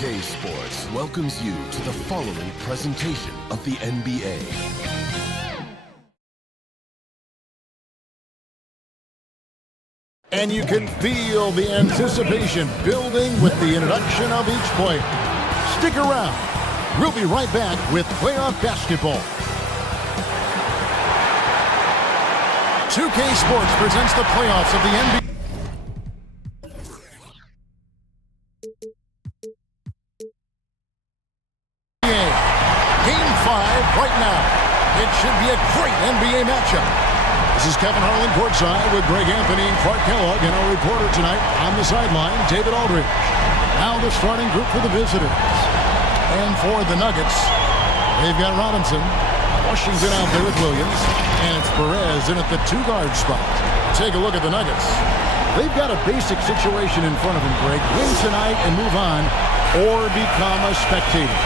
2K Sports welcomes you to the following presentation of the NBA. And you can feel the anticipation building with the introduction of each player. Stick around. We'll be right back with playoff basketball. 2K Sports presents the playoffs of the NBA. Game 5 right now. It should be a great NBA matchup. This is Kevin Harlan courtside with Greg Anthony and Clark Kellogg, and our reporter tonight on the sideline, David Aldridge. Now the starting group for the visitors. And for the Nuggets, they've got Robinson, Washington out there with Williams, and it's Perez in at the two-guard spot. Take a look at the Nuggets. They've got a basic situation in front of them, Greg. Win tonight and move on, or become a spectator.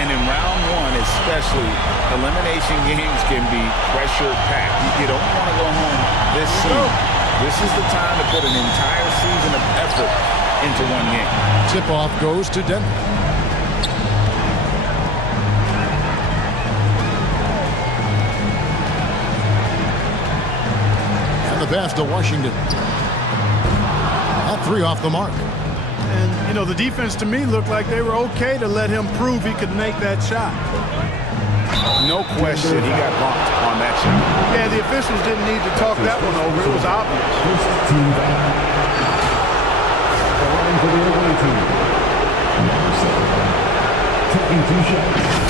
And in round one especially, elimination games can be pressure-packed. You don't want to go home this soon. This is the time to put an entire season of effort into one game. Tip-off goes to Denver. And the pass to Washington. That three off the mark. And, you know, the defense to me looked like they were okay to let him prove he could make that shot. No question, he got bumped on that shot. Yeah, the officials didn't need to talk that one over. It was obvious. Taking 2 shots.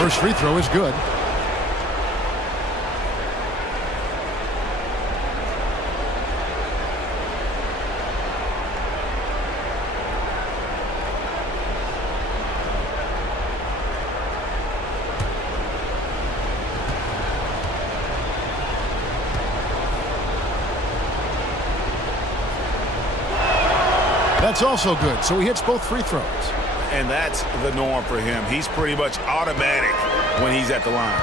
First free throw is good. That's also good, so he hits both free throws. And that's the norm for him. He's pretty much automatic when he's at the line.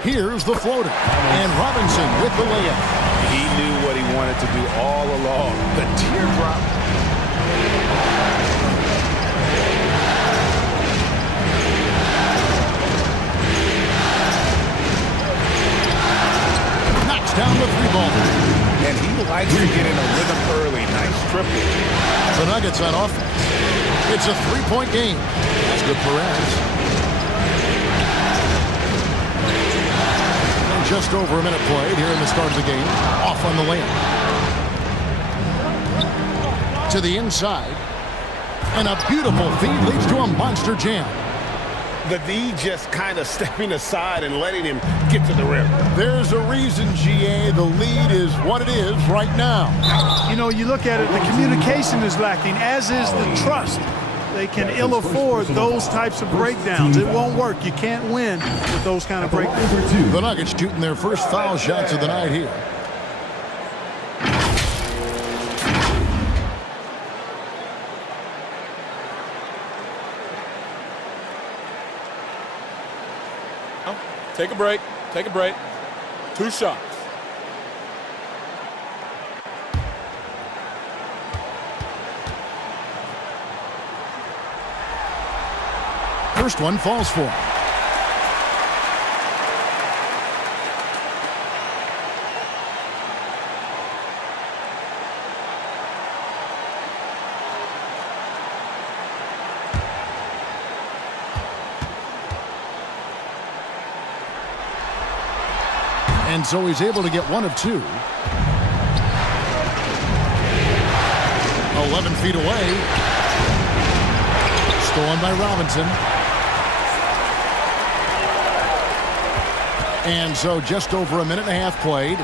Here's the floater. And Robinson with the layup. He knew what he wanted to do all along. The teardrop. Knocks down the three-ball. And he likes to get in a rhythm early. Nice triple. The Nuggets on offense. It's a three-point game. That's good Perez. And just over a minute played here in the start of the game. Off on the layup. To the inside. And a beautiful feed leads to a monster jam. The D just kind of stepping aside and letting him get to the rim. There's a reason, GA, the lead is what it is right now. You know, you look at it, the communication is lacking, as is the trust. They can ill afford those types of breakdowns. It won't work. You can't win with those kind of breakdowns. The Nuggets shooting their first foul shots of the night here. Take a break. Take a break. 2 shots. First one falls for him. And so he's able to get 1 of 2. 11 feet away. Stolen by Robinson. And so just over a minute and a half played.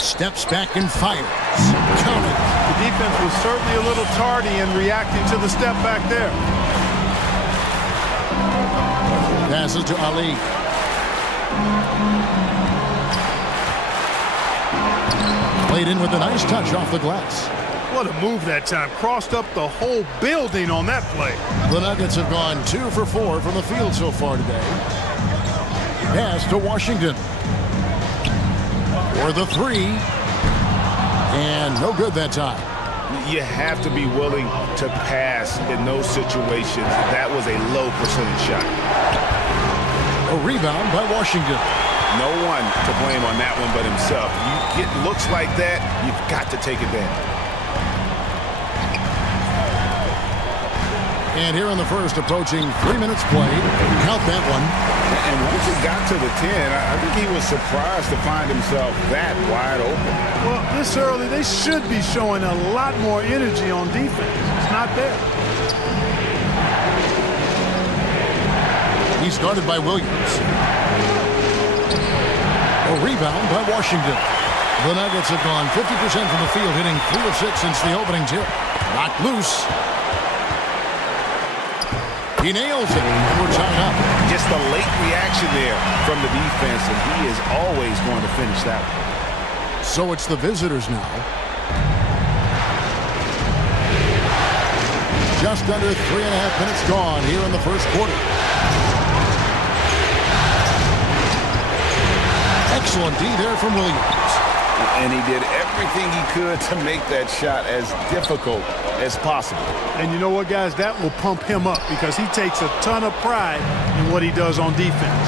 Steps back and fires. Count it. defense was certainly a little tardy in reacting to the step back there. Passes to Ali. Played in with a nice touch off the glass. What a move that time. Crossed up the whole building on that play. The Nuggets have gone 2 for 4 from the field so far today. Pass to Washington. For the 3. And no good that time. You have to be willing to pass in those situations. That was a low percentage shot. A rebound by Washington. No one to blame on that one but himself. You get looks like that, you've got to take advantage. And here in the first, approaching 3 minutes played. Count that one. And once it got to the 10, I think he was surprised to find himself that wide open. Well, this early, they should be showing a lot more energy on defense. It's not there. He's guarded by Williams. A rebound by Washington. The Nuggets have gone 50% from the field, hitting 3 of 6 since the opening tip. Knocked loose. He nails it, and we're tied up. Just a late reaction there from the defense, and he is always going to finish that one. So it's the visitors now. Just under 3.5 minutes gone here in the first quarter. Excellent D there from Williams. And he did everything he could to make that shot as difficult as possible. And you know what, guys? That will pump him up because he takes a ton of pride in what he does on defense.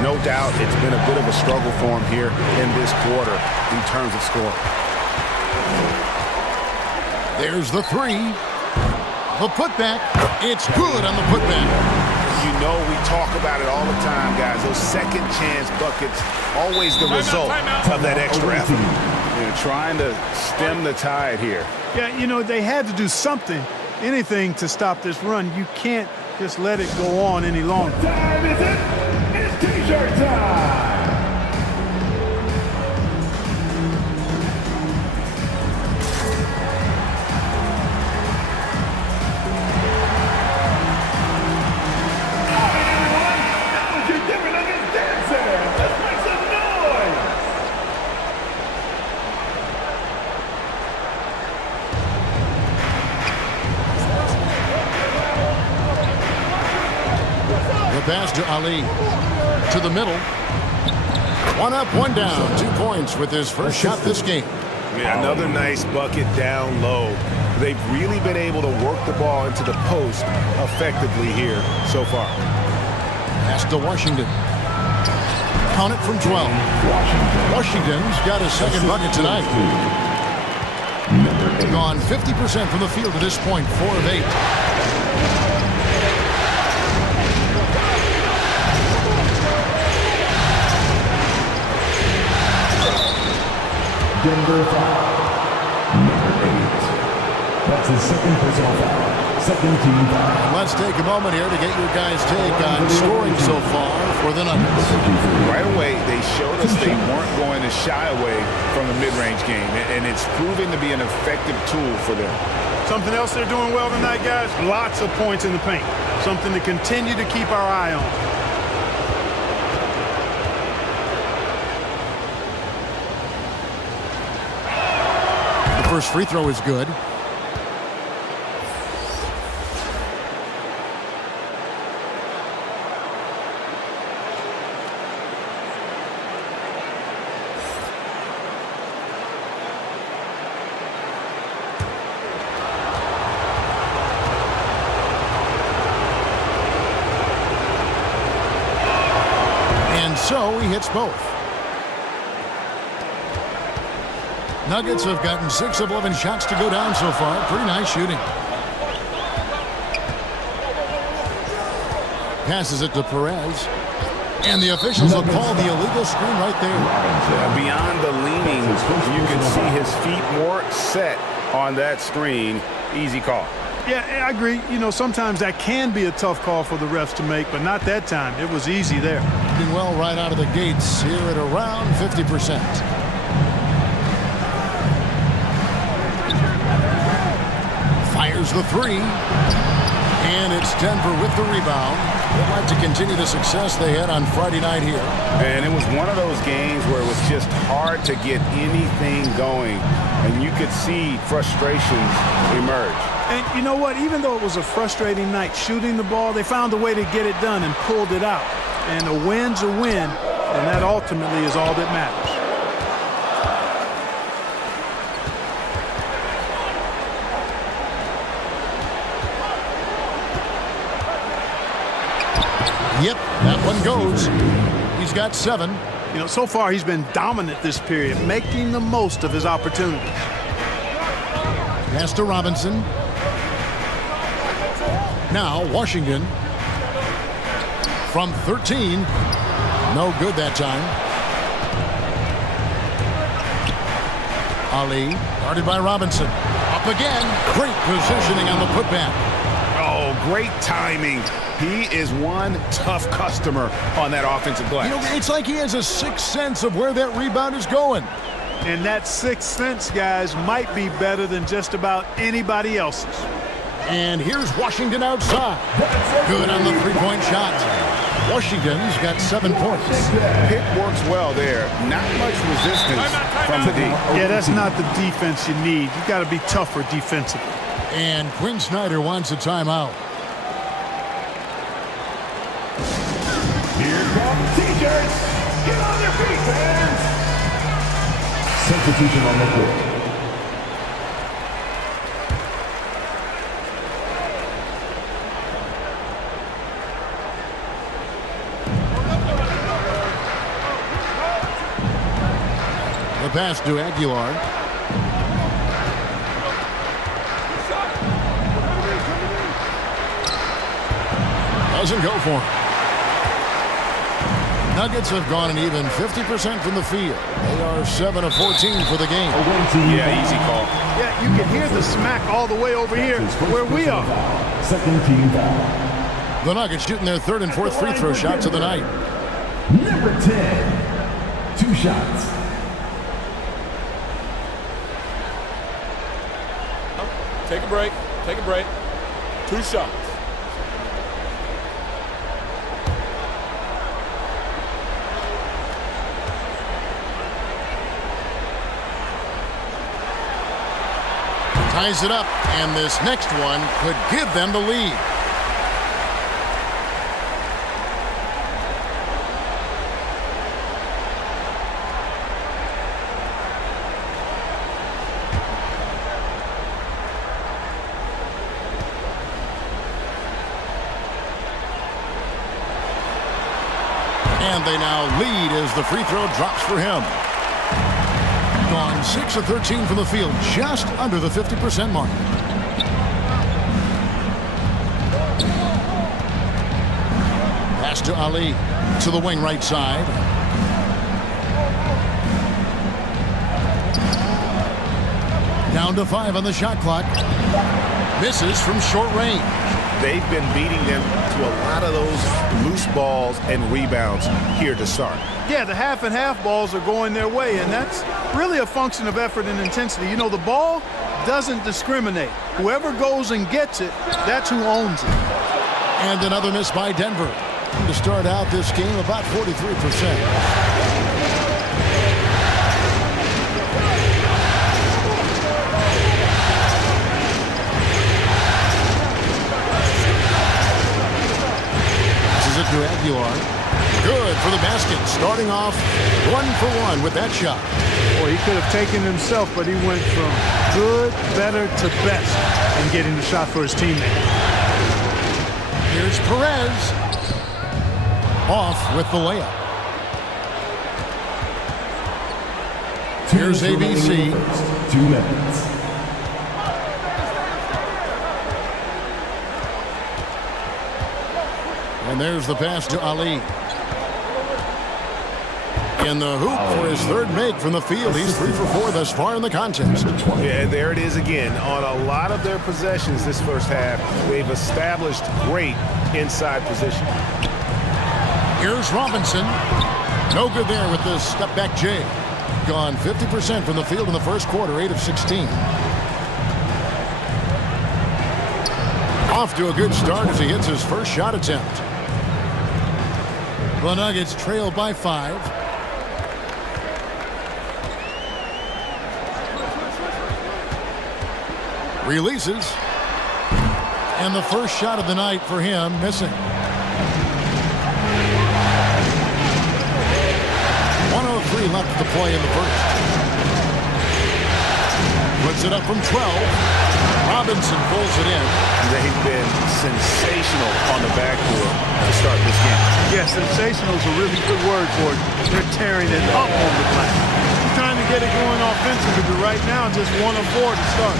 No doubt it's been a bit of a struggle for him here in this quarter in terms of scoring. There's the 3. The putback. It's good on the putback. You know we talk about it all the time, guys. Those second chance buckets, always the result of that extra effort. They're trying to stem the tide here. Yeah, you know, they had to do something, anything to stop this run. You can't just let it go on any longer. Time is it? It's T-shirt time! Pass to Ali. To the middle. 1 up, 1 down. 2 points with his first shot this game. Yeah, another nice bucket down low. They've really been able to work the ball into the post effectively here so far. Pass to Washington. Count it from 12. Washington's got his second bucket tonight. Gone 50% from the field to this point, 4 of 8. Denver foul. Number 8. That's his second personal foul. Second team foul. Let's take a moment here to get your guys' take on scoring so far for the Nuggets. Right away, they showed us they weren't going to shy away from the mid-range game, and it's proving to be an effective tool for them. Something else they're doing well tonight, guys? Lots of points in the paint. Something to continue to keep our eye on. First free throw is good. And so he hits both. Nuggets have gotten 6 of 11 shots to go down so far. Pretty nice shooting. Passes it to Perez. And the officials will call the illegal screen right there. Beyond the leaning, you can see his feet more set on that screen. Easy call. Yeah, I agree. You know, sometimes that can be a tough call for the refs to make, but not that time. It was easy there. Doing well right out of the gates here at around 50%. Here's the three. And it's Denver with the rebound. They'd like to continue the success they had on Friday night here. And it was one of those games where it was just hard to get anything going. And you could see frustrations emerge. And you know what? Even though it was a frustrating night shooting the ball, they found a way to get it done and pulled it out. And a win's a win, and that ultimately is all that matters. Yep, that one goes. He's got 7. You know, so far he's been dominant this period, making the most of his opportunities. Pass to Robinson. Now Washington from 13. No good that time. Ali guarded by Robinson. Up again. Great positioning on the putback. Oh, great timing. He is one tough customer on that offensive glass. You know, it's like he has a sixth sense of where that rebound is going. And that sixth sense, guys, might be better than just about anybody else's. And here's Washington outside. Good on the three-point shot. Washington's got 7 points. Pick works well there. Not much resistance from the D. Yeah, that's not the defense you need. You got to be tougher defensively. And Quinn Snyder wants a timeout. Here come T-shirts. Get on their feet, fans. Substitution on the floor. The pass to Aguilar. Doesn't go for him. Nuggets have gone an even 50% from the field. They are 7 of 14 for the game. Yeah, easy call. Yeah, you can hear the smack all the way over here where we are. Second team foul. The Nuggets shooting their 3rd and 4th free throw shots of the night. Number 10. 2 shots. Take a break. Take a break. 2 shots. Ties it up, and this next one could give them the lead. And they now lead as the free throw drops for him. Gone 6 of 13 from the field, just under the 50% mark. Pass to Ali, to the wing right side. Down to 5 on the shot clock. Misses from short range. They've been beating them to a lot of those loose balls and rebounds here to start. Yeah, the half and half balls are going their way, and that's really a function of effort and intensity. You know, the ball doesn't discriminate. Whoever goes and gets it, that's who owns it. And another miss by Denver. To start out this game, about 43%. To Aguilar. Good for the basket. Starting off 1 for 1 with that shot. Boy, he could have taken himself, but he went from good, better to best in getting the shot for his teammate. Here's Perez. Off with the layup. Here's ABC. 2 minutes. And there's the pass to Ali. In the hoop for his 3rd make from the field. He's 3 for 4 thus far in the contest. Yeah, there it is again. On a lot of their possessions this first half, they've established great inside position. Here's Robinson. No good there with this step back J. Gone 50% from the field in the first quarter, 8 of 16. Off to a good start as he hits his first shot attempt. The Nuggets trail by 5. Releases. And the first shot of the night for him missing. 1:03 left to play in the first. Puts it up from 12. Robinson pulls it in. They've been sensational on the backboard to start this game. Yes, sensational is a really good word for it. They're tearing it up on the glass. He's trying to get it going offensively, but right now just 1 of 4 to start.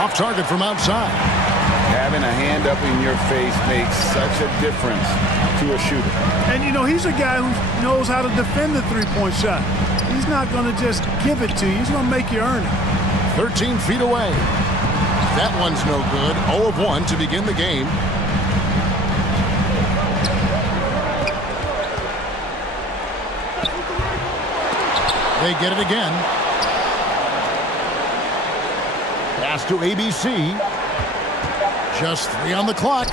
Off target from outside. Having a hand up in your face makes such a difference to a shooter. And, you know, he's a guy who knows how to defend the three-point shot. He's not going to just give it to you. He's going to make you earn it. 13 feet away. That one's no good. 0 of 1 to begin the game. They get it again. Pass to ABC. Just 3 on the clock.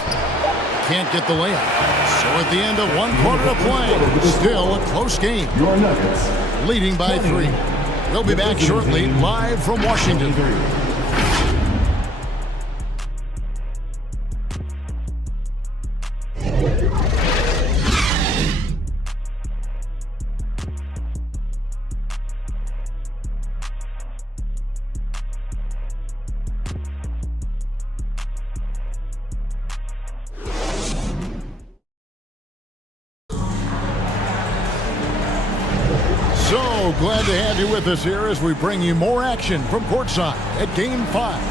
Can't get the layup. So at the end of 1 quarter to play, still a close game. Your Nuggets Leading by 3. We'll be back shortly, live from Washington. So glad to have you with us here as we bring you more action from courtside at Game 5.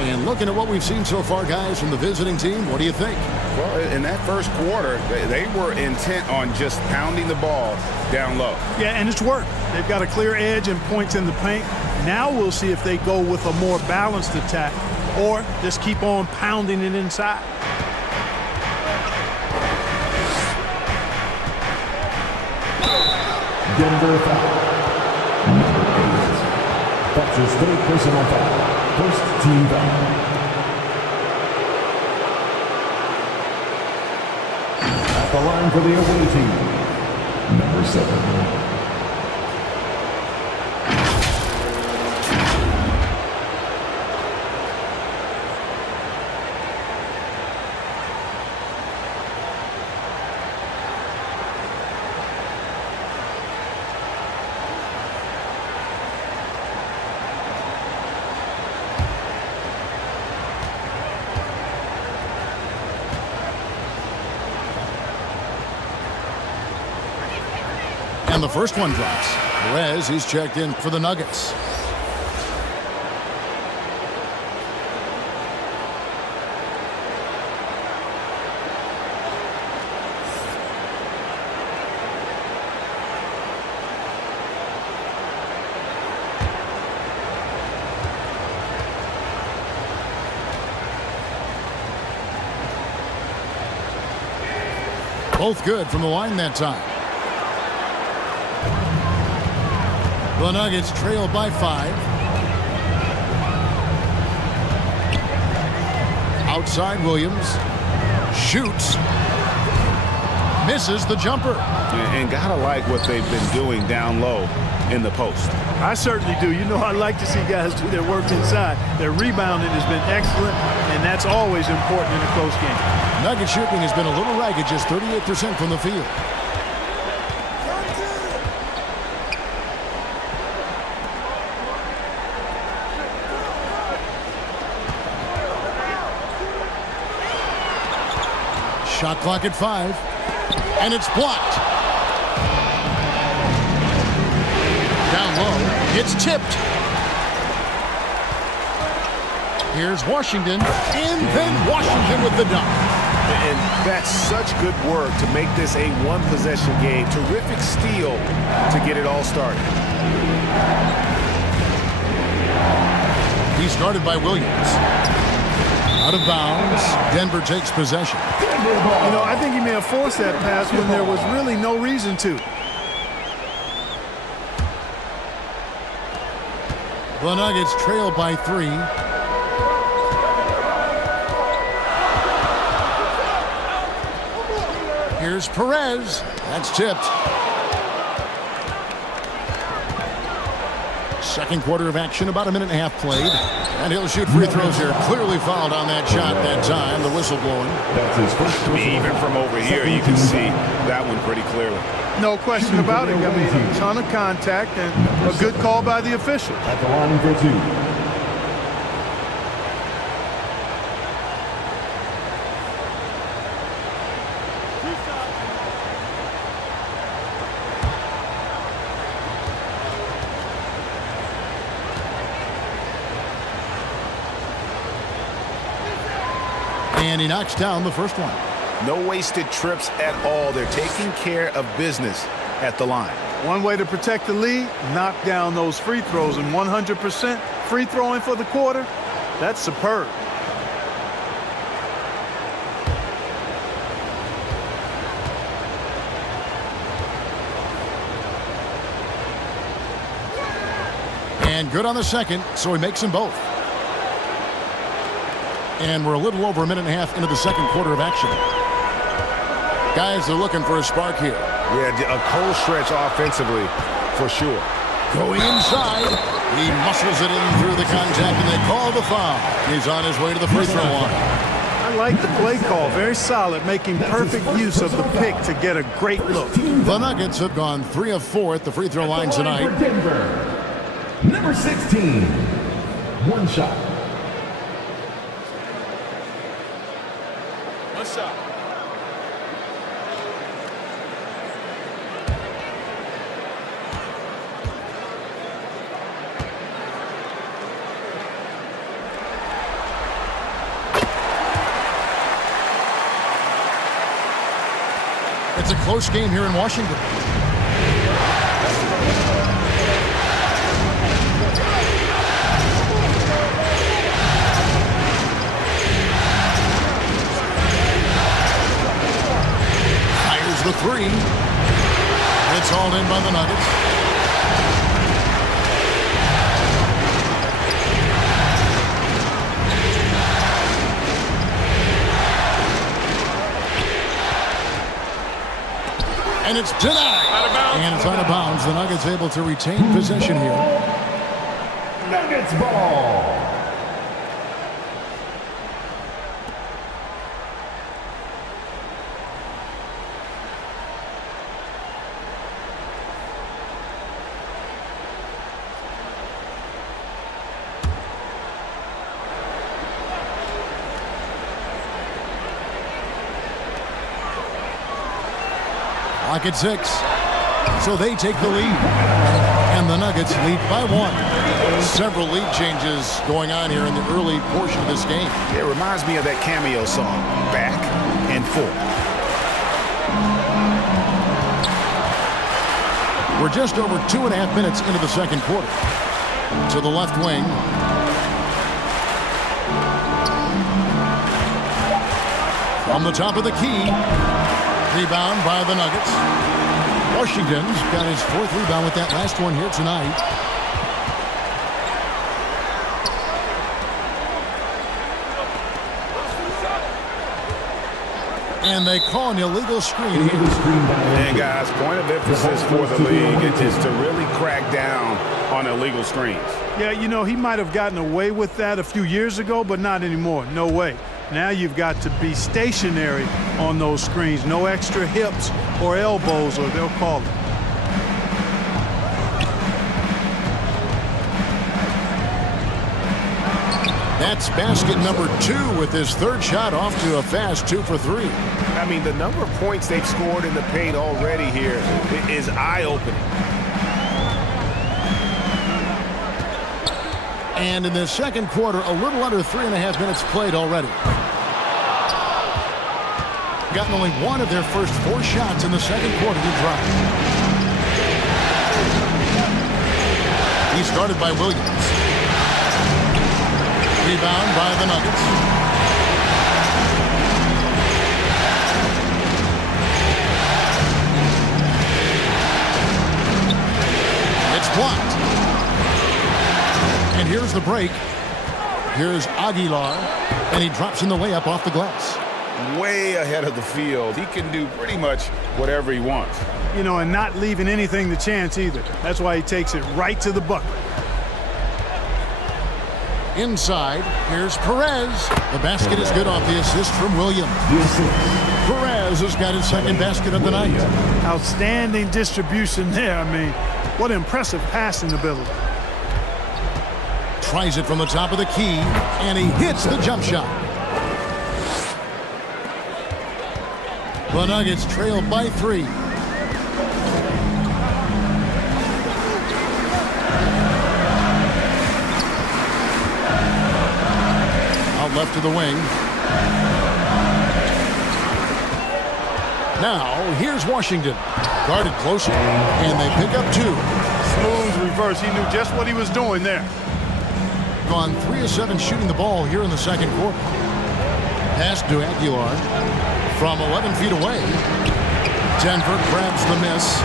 And looking at what we've seen so far, guys, from the visiting team, what do you think? Well, in that first quarter, they were intent on just pounding the ball down low. Yeah, and it's worked. They've got a clear edge and points in the paint. Now we'll see if they go with a more balanced attack or just keep on pounding it inside. Denver foul. Number 8. That's his 3rd personal foul. First team foul. At the line for the away team. Number 7. And the first one drops. Perez, he's checked in for the Nuggets. Both good from the line that time. The Nuggets trail by 5. Outside Williams. Shoots. Misses the jumper. And gotta like what they've been doing down low in the post. I certainly do. You know, I like to see guys do their work inside. Their rebounding has been excellent, and that's always important in a close game. Nugget shooting has been a little ragged, just 38% from the field. Shot clock at 5, and it's blocked. Down low, it's tipped. Here's Washington, and then Washington with the dunk. And that's such good work to make this a one-possession game. Terrific steal to get it all started. He's guarded by Williams. Out of bounds. Denver takes possession. You know, I think he may have forced that pass when there was really no reason to. The Nuggets trail by 3. Here's Perez. That's tipped. Second quarter of action, about a minute and a half played. And he'll shoot free throws here. Clearly fouled on that shot that time. The whistle blowing. That's his first I mean, even from over here, you can see that one pretty clearly. No question about it. I mean, a ton of contact and a good call by the official. at the line for 2. And he knocks down the first one. No wasted trips at all. They're taking care of business at the line. One way to protect the lead, knock down those free throws, and 100% free throwing for the quarter, that's superb. And good on the second, so he makes them both. And we're a little over a minute and a half into the second quarter of action. Guys are looking for a spark here. Yeah, a cold stretch offensively for sure. Going inside. He muscles it in through the contact, and they call the foul. He's on his way to the free throw line. I like the play call. Very solid, making perfect use of the pick to get a great look. The Nuggets have gone 3 of 4 at the free throw line tonight. For Denver, number 16. One shot. One shot. It's a close game here in Washington. Fires the three. It's all in by the Nuggets. And it's denied. Out of bounds. And it's out of bounds. The Nuggets able to retain possession here. Nuggets ball. Clock at 6. So they take the lead. And the Nuggets lead by 1. Several lead changes going on here in the early portion of this game. It reminds me of that cameo song, Back and Forth. We're just over 2.5 minutes into the second quarter. To the left wing. From the top of the key. Rebound by the Nuggets. Washington's got his 4th rebound with that last one here tonight. And they call an illegal screen here. And guys, point of emphasis for the league is to really crack down on illegal screens. Yeah, you know, he might have gotten away with that a few years ago, but not anymore. No way. Now you've got to be stationary on those screens. No extra hips or elbows, or they'll call it. That's basket number 2 with his 3rd shot off to a fast 2 for 3. I mean, the number of points they've scored in the paint already here is eye-opening. And in the second quarter, a little under 3.5 minutes played already. Gotten only 1 of their first 4 shots in the second quarter to drop. He started by Williams. Rebound by the Nuggets. It's blocked. And here's the break. Here's Aguilar, and he drops in the layup off the glass. Way ahead of the field. He can do pretty much whatever he wants. You know, and not leaving anything to chance either. That's why he takes it right to the bucket. Inside, here's Perez. The basket is good off the assist from Williams. Perez has got his second basket of the night. Outstanding distribution there. I mean, what impressive passing ability. Tries it from the top of the key, and he hits the jump shot. The Nuggets trail by 3. Out left to the wing. Now, here's Washington. Guarded closer, and they pick up 2. Smooth reverse. He knew just what he was doing there. Gone 3 of 7 shooting the ball here in the second quarter. Pass to Aguilar from 11 feet away. Denver grabs the miss.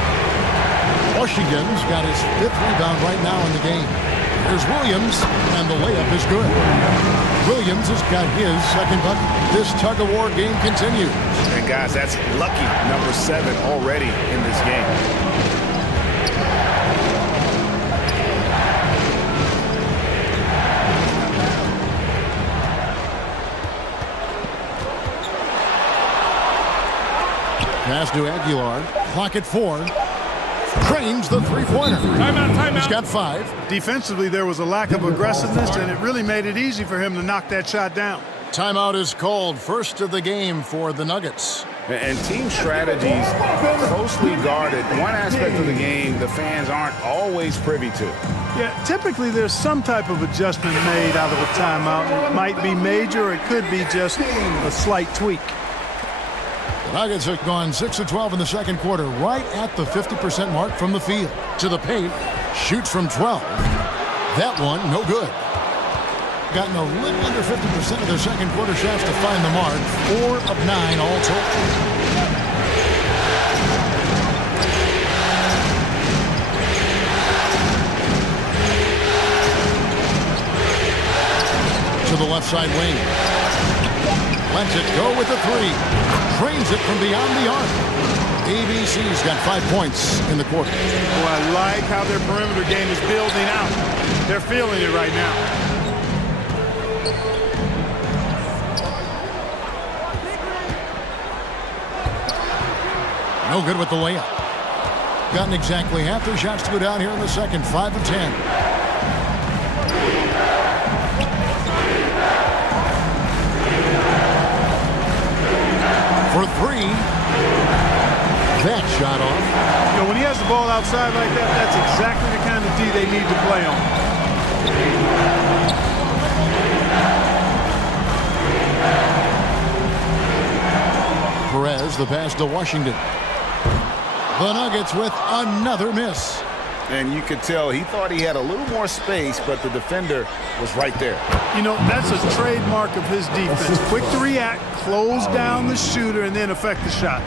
Washington's got his 5th rebound right now in the game. There's Williams, and the layup is good. Williams has got his second bucket. This tug-of-war game continues. And guys, that's lucky number 7 already in this game. Pass to Aguilar. Clock at 4. Drains the three-pointer. Timeout. He's got 5. Defensively, there was a lack of aggressiveness, and it really made it easy for him to knock that shot down. Timeout is called. First of the game for the Nuggets. And team strategies closely guarded. One aspect of the game the fans aren't always privy to. Yeah, typically there's some type of adjustment made out of a timeout. It might be major, or it could be just a slight tweak. The Nuggets have gone 6 of 12 in the second quarter, right at the 50% mark from the field. To the paint, shoots from 12. That one, no good. Gotten a little under 50% of their second quarter shots to find the mark. 4 of 9 all told. To the left side wing. Lets it go with the 3. Trains it from beyond the arc. ABC's got 5 points in the quarter. Oh, I like how their perimeter game is building out. They're feeling it right now. No good with the layup. Gotten exactly half their shots to go down here in the second. 5 of 10. For 3. That shot off. You know, when he has the ball outside like that, that's exactly the kind of D they need to play on. Perez, the pass to Washington. The Nuggets with another miss. And you could tell he thought he had a little more space, but the defender was right there. You know, that's a trademark of his defense. Quick to react, close down the shooter, and then affect the shot.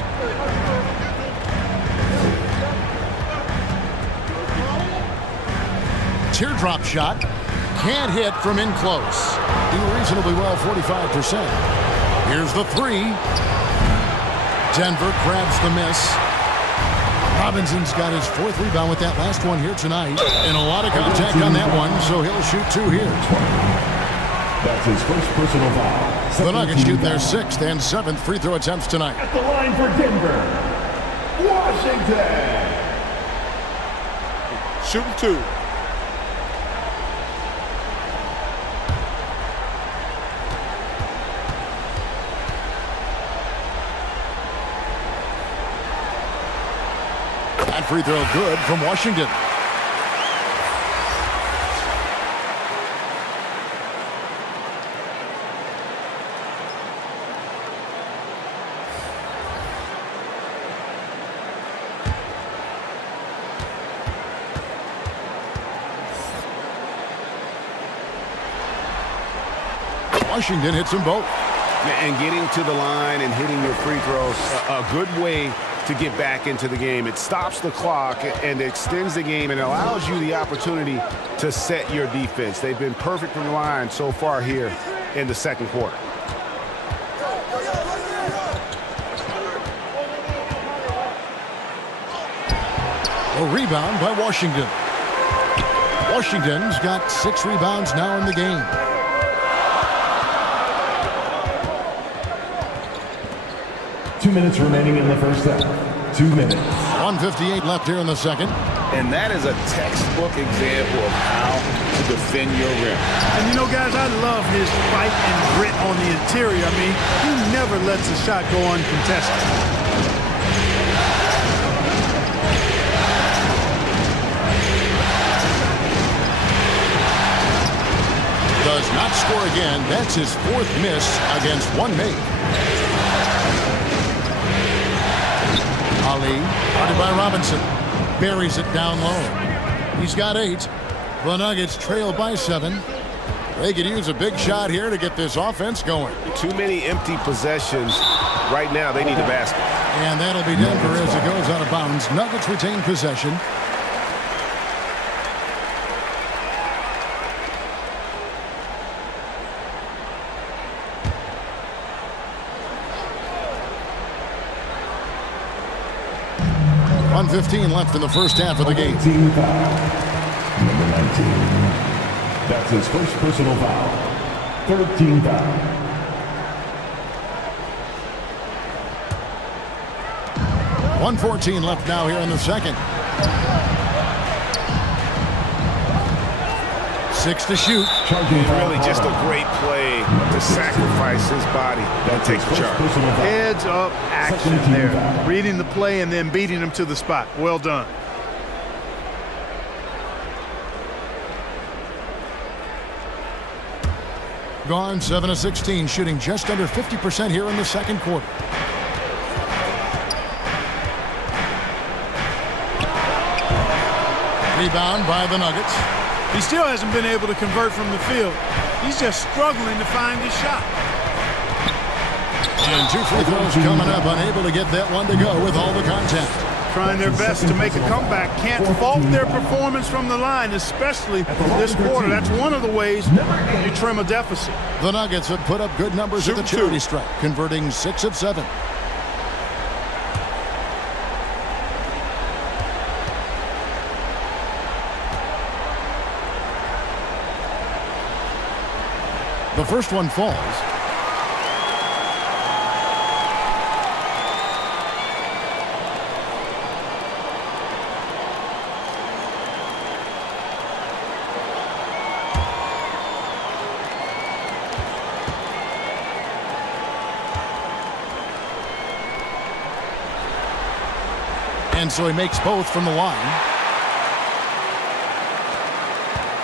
Teardrop shot. Can't hit from in close. Doing reasonably well, 45%. Here's the 3. Denver grabs the miss. Robinson's got his 4th rebound with that last one here tonight. And a lot of contact on that one, so he'll shoot 2 here. That's his first personal foul. The Nuggets shoot their 6th and 7th free throw attempts tonight. At the line for Denver, Washington. Shooting 2. That free throw good from Washington. Washington hits them both. And getting to the line and hitting your free throws, a good way to get back into the game. It stops the clock and extends the game and allows you the opportunity to set your defense. They've been perfect from the line so far here in the second quarter. A rebound by Washington. Washington's got 6 rebounds now in the game. Two minutes remaining in the first half. 2 minutes. 1:58 left here in the second. And that is a textbook example of how to defend your rim. And you know, guys, I love his fight and grit on the interior. I mean, he never lets a shot go uncontested. Does not score again. That's his 4th miss against one make. Ali, guarded by Robinson. Buries it down low. He's got 8. The Nuggets trail by 7. They could use a big shot here to get this offense going. Too many empty possessions. Right now, they need a basket. And that'll be Denver as it goes out of bounds. Nuggets retain possession. .15 left in the first half of the game. Team foul. Number 19. That's his first personal foul. 3rd team foul. .14 left now here in the second. 6 to shoot. Really just a great play to sacrifice his body and take the charge. Heads up action there. Reading the play and then beating him to the spot. Well done. Gone 7 of 16, shooting just under 50% here in the second quarter. Rebound by the Nuggets. He still hasn't been able to convert from the field. He's just struggling to find his shot. And 2 free throws coming up, unable to get that one to go with all the contact. Trying their best to make a comeback. Can't fault their performance from the line, especially this quarter. That's one of the ways you trim a deficit. The Nuggets have put up good numbers at the charity stripe, converting 6 of 7. The first one falls. And so he makes both from the line.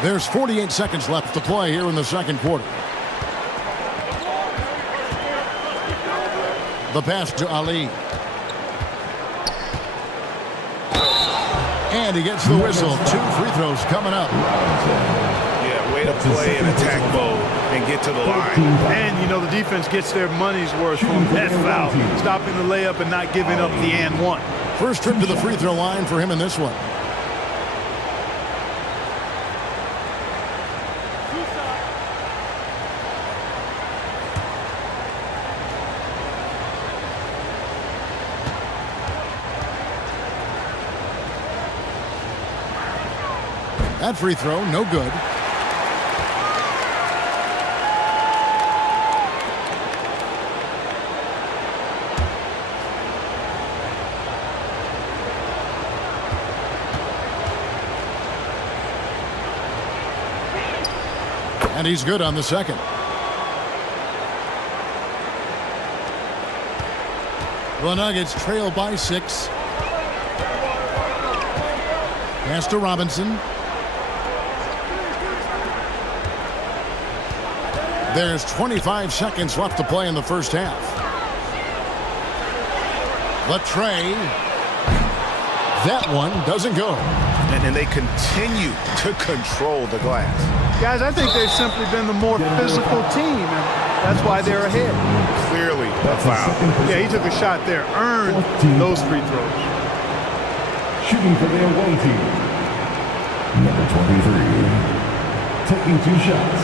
There's 48 seconds left to play here in the second quarter. The pass to Ali. And he gets the whistle. 2 free throws coming up. Yeah, way to play and attack mode and get to the line. And, you know, the defense gets their money's worth from that foul. Stopping the layup and not giving up the and one. First trip to the free throw line for him in this one. That free throw, no good. And he's good on the second. The Nuggets trail by 6. Pass to Robinson. There's 25 seconds left to play in the first half. The tray. That one doesn't go. And they continue to control the glass. Guys, I think they've simply been the more physical team, and that's why they're ahead. Clearly a foul. Yeah, he took a shot there, earned those free throws. Shooting for the away team. Number 23. Taking 2 shots.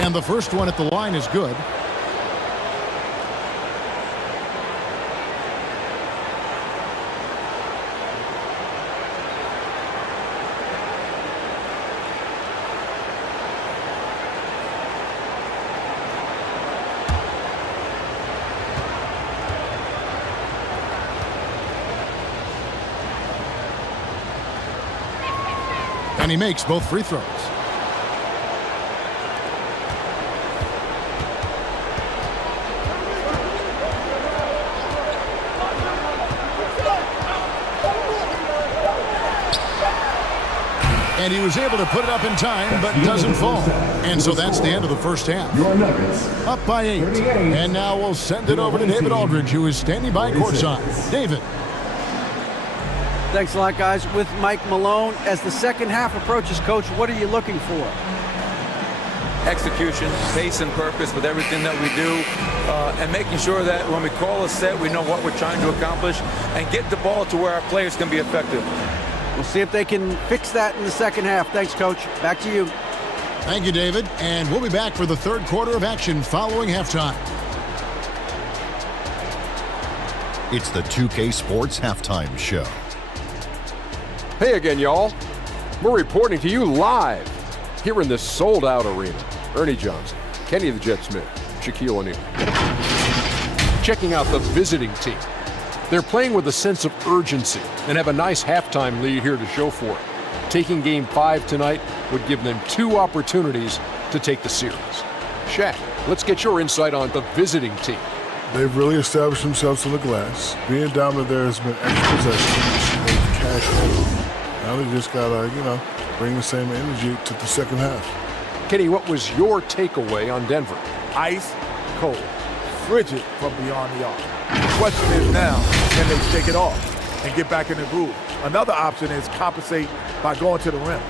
And the first one at the line is good. And he makes both free throws. And he was able to put it up in time, but doesn't fall. And so that's the end of the first half. Your Nuggets. Up by 8. And now we'll send it over to David Aldridge, who is standing by courtside. David. Thanks a lot, guys. With Mike Malone, as the second half approaches, Coach, what are you looking for? Execution, pace and purpose with everything that we do, and making sure that when we call a set, we know what we're trying to accomplish and get the ball to where our players can be effective. We'll see if they can fix that in the second half. Thanks, Coach. Back to you. Thank you, David. And we'll be back for the third quarter of action following halftime. It's the 2K Sports Halftime Show. Hey again, y'all. We're reporting to you live here in this sold-out arena. Ernie Johnson, Kenny the Jet Smith, Shaquille O'Neal. Checking out the visiting team. They're playing with a sense of urgency and have a nice halftime lead here to show for it. Taking Game 5 tonight would give them 2 opportunities to take the series. Shaq, let's get your insight on the visiting team. They've really established themselves on the glass. Being dominant there has been extra possession. They've cashed in. Now they just got to, bring the same energy to the second half. Kenny, what was your takeaway on Denver? Ice cold, frigid from beyond the arc. The question is now, can they shake it off and get back in the groove? Another option is compensate by going to the rim.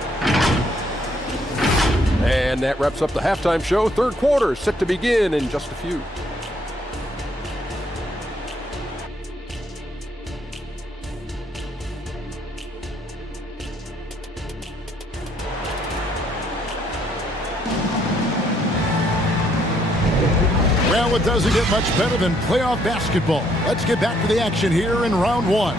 And that wraps up the halftime show. Third quarter set to begin in just a few. Well, it doesn't get much better than playoff basketball. Let's get back to the action here in round 1.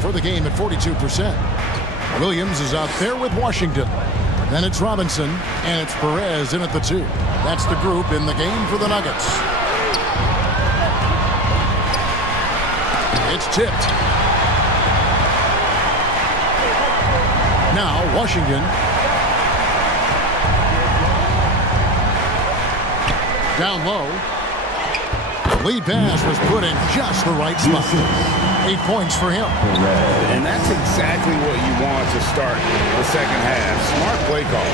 For the game at 42%. Williams is out there with Washington. Then it's Robinson, and it's Perez in at the 2. That's the group in the game for the Nuggets. It's tipped. Now Washington. Down low. The lead pass was put in just the right spot. 8 points for him. And that's exactly what you want to start the second half. Smart play call.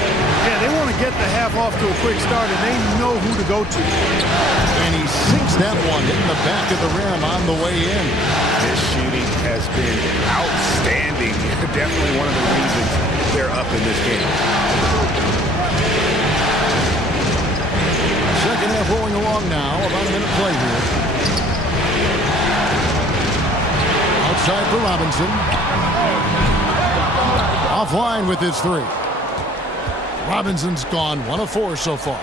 Yeah, they want to get the half off to a quick start, and they know who to go to. And he sinks that one in the back of the rim on the way in. His shooting has been outstanding. Definitely one of the reasons they're up in this game. Second half rolling along now. About a minute play here. Outside for Robinson. Offline with his 3. Robinson's gone 1 of 4 so far.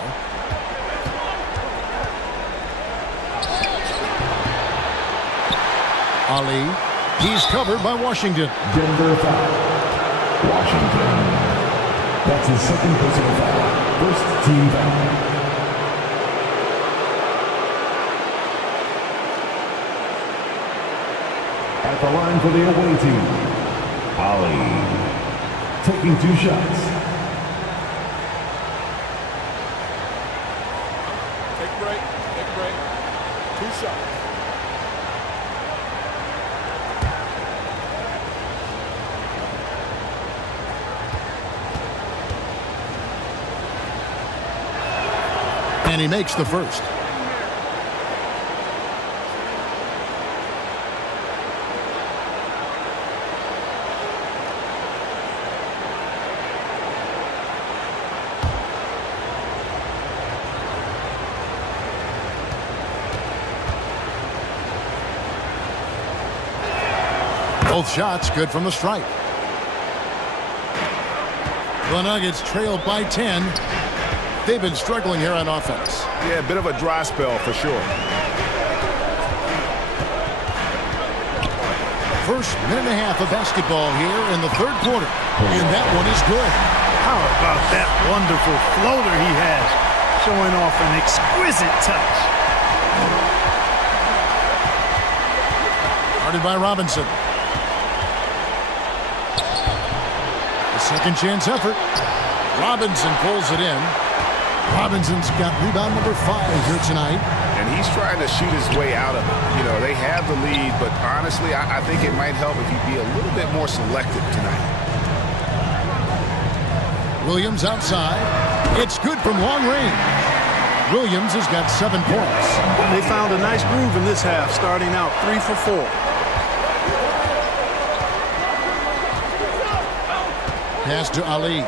Ali. He's covered by Washington. Denver foul. Washington. That's his second personal foul. First team foul. At the line for the away team, Ali, taking 2 shots. Take a break. 2 shots. And he makes the first. Both shots good from the stripe. The Nuggets trail by 10. They've been struggling here on offense. Yeah, a bit of a dry spell for sure. First minute and a half of basketball here in the third quarter. And that one is good. How about that wonderful floater he has, showing off an exquisite touch. Guarded by Robinson. The second chance effort. Robinson pulls it in. Robinson's got rebound number 5 here tonight. And he's trying to shoot his way out of it. You know, they have the lead, but honestly, I think it might help if he'd be a little bit more selective tonight. Williams outside. It's good from long range. Williams has got 7 points. They found a nice groove in this half, starting out 3 for 4. Pass to Ali.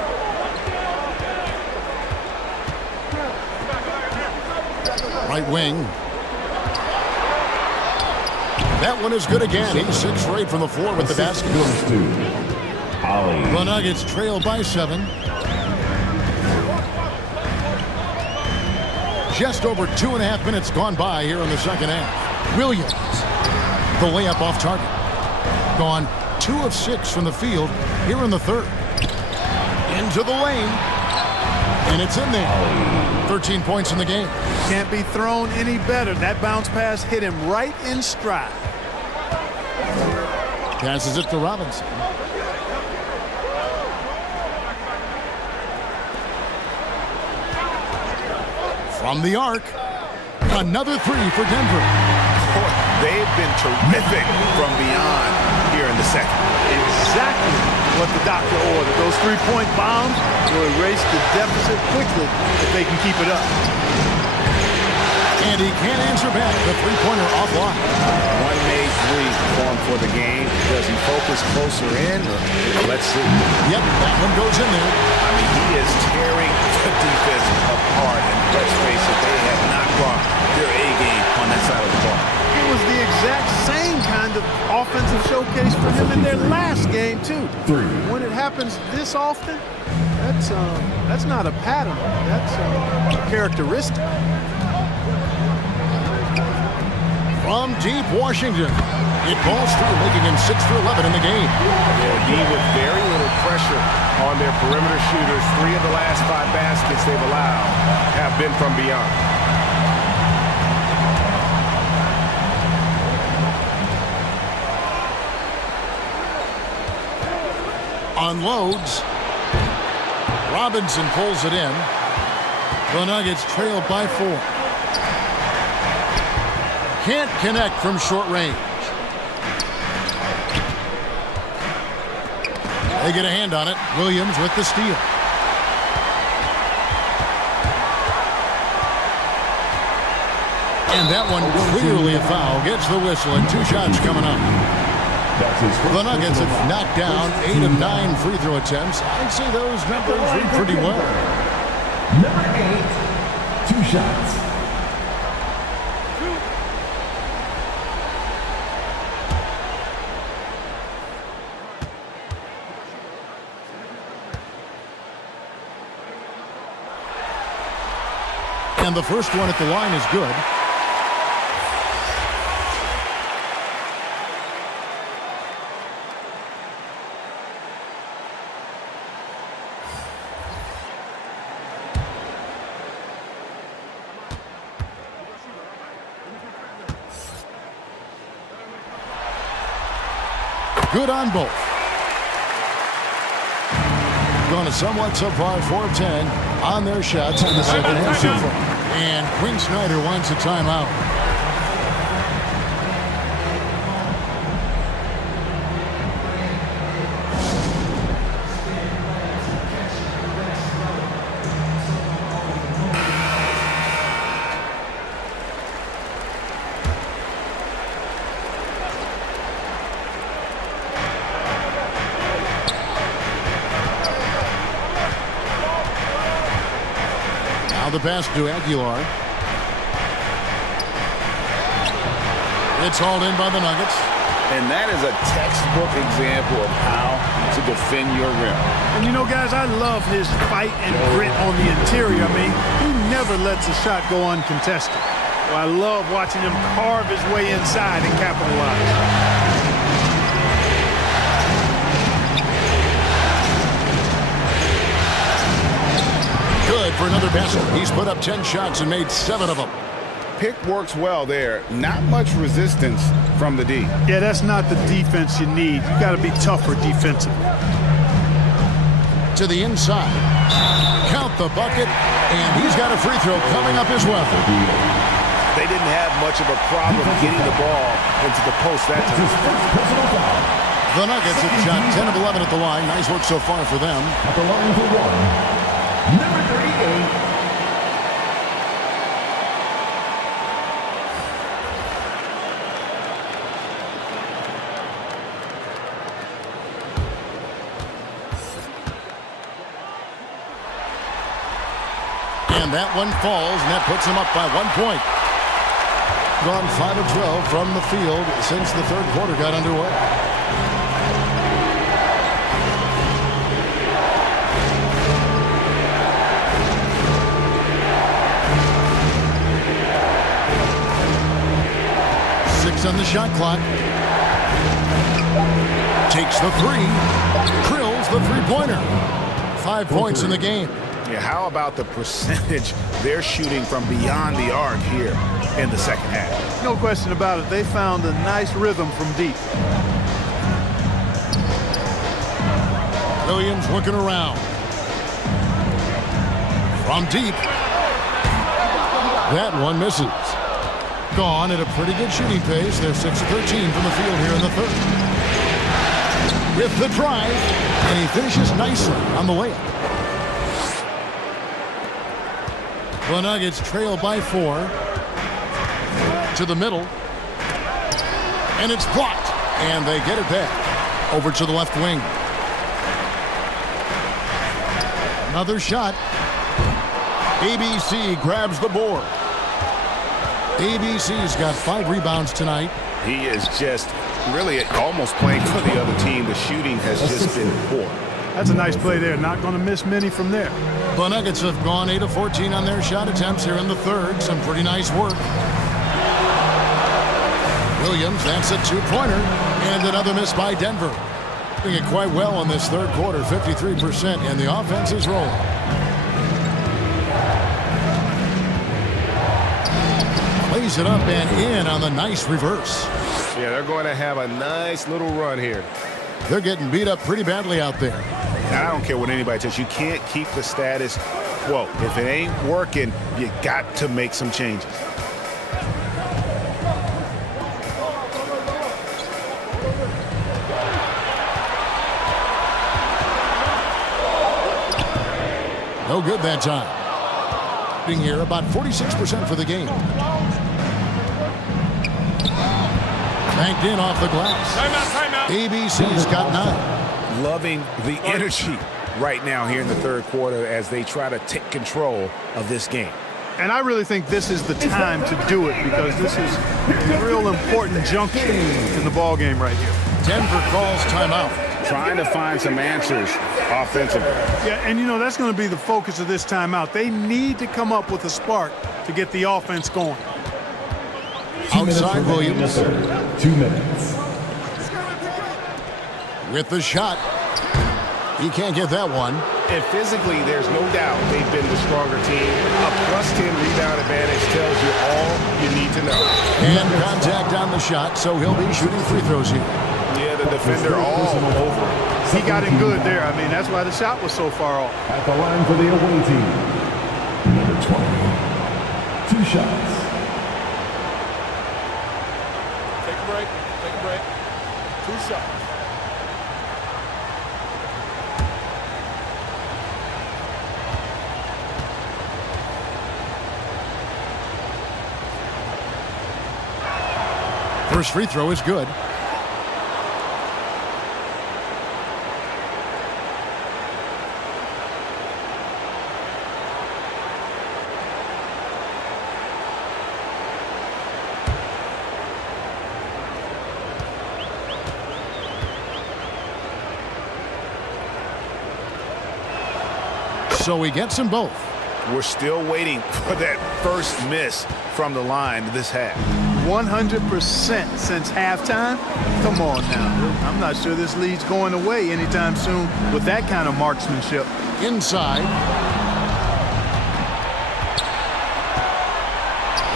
Right wing. That one is good again. He's 6 for 8 from the floor with the basket. The Nuggets trail by 7. Just over 2.5 minutes gone by here in the second half. Williams, the layup off target. Gone 2 of 6 from the field here in the third. Into the lane. And it's in there. 13 points in the game. Can't be thrown any better. That bounce pass hit him right in stride. Passes it to Robinson. From the arc. Another 3 for Denver. They've been terrific from beyond here in the second. Exactly what the doctor ordered. Those 3-point bombs will erase the deficit quickly if they can keep it up. And he can't answer back. The 3-pointer offline. One made 3 for the game. Does he focus closer in? Let's see. Yep, that one goes in there. I mean, he is tearing the defense apart. And let's face it, they have not brought their A game on that side of the ball. It was the exact same kind of offensive showcase for him in their last game, too. When it happens this often, that's not a pattern. That's a characteristic. From deep Washington, it falls through, making him 6 for 11 in the game. Yeah, he with very little pressure on their perimeter shooters. 3 of the last 5 baskets they've allowed have been from beyond. Unloads. Robinson pulls it in. The Nuggets trail by 4. Can't connect from short range. They get a hand on it. Williams with the steal. And that one clearly a foul. Gets the whistle and 2 shots coming up. The Nuggets have knocked down 8 of 9 free throw attempts. I'd say those numbers read pretty well. Number 8, 2 shots. And the first one at the line is good. Good on both. Going to somewhat subpar 4 of 10 on their shots in the second half so far. And Quinn Snyder wants a timeout. the pass to Aguilar. It's hauled in by the Nuggets. And that is a textbook example of how to defend your rim. And you know, guys, I love his fight and grit on the interior. I mean, he never lets a shot go uncontested. Well, I love watching him carve his way inside and capitalize. Good for another basket. He's put up 10 shots and made 7 of them. Pick works well there. Not much resistance from the D. Yeah, that's not the defense you need. You got to be tougher defensively. To the inside. Count the bucket, and he's got a free throw coming up as well. They didn't have much of a problem getting the ball into the post that time. The Nuggets have shot 10 of 11 at the line. Nice work so far for them. At the line for one, number 38. And that one falls, and that puts him up by 1 point. Gone 5 of 12 from the field since the third quarter got underway. Six on the shot clock. Takes the three. Drills the three-pointer. 5 points in the game. Yeah, how about the percentage they're shooting from beyond the arc here in the second half? No question about it. They found a nice rhythm from deep. Williams looking around. From deep. That one misses. Gone at a pretty good shooting pace. They're 6 of 13 from the field here in the third. With the drive, and he finishes nicely on the layup. The Nuggets trail by 4. To the middle. And it's blocked. And they get it back. Over to the left wing. Another shot. ABC grabs the board. ABC's got 5 rebounds tonight. He is just really almost playing for the other team. The shooting has just been poor. That's a nice play there. Not going to miss many from there. The Nuggets have gone 8 of 14 on their shot attempts here in the third. Some pretty nice work. Williams, that's a 2-pointer. And another miss by Denver. Doing it quite well in this third quarter, 53%, and the offense is rolling. Plays it up and in on the nice reverse. Yeah, they're going to have a nice little run here. They're getting beat up pretty badly out there. And I don't care what anybody says. You can't keep the status quo. If it ain't working, you got to make some changes. No good that time. Being here about 46% for the game. Banked in off the glass. Timeout. ABC's got 9. Loving the energy right now here in the third quarter as they try to take control of this game. And I really think this is the time to do it because this is a real important juncture in the ball game right here. Denver calls timeout. Trying to find some answers offensively. Yeah, and you know, that's going to be the focus of this timeout. They need to come up with a spark to get the offense going. Outside Williams. 2 minutes. With the shot. He can't get that one. And physically, there's no doubt they've been the stronger team. A +10 rebound advantage tells you all you need to know. And contact on the shot, so he'll be shooting free throws here. Yeah, the defender all over. He got it good there. I mean, that's why the shot was so far off. At the line for the away team, number 20. 2 shots. Take a break. 2 shots. First free throw is good. So he gets them both. We're still waiting for that first miss from the line this half. 100% since halftime? Come on now. I'm not sure this lead's going away anytime soon with that kind of marksmanship. Inside.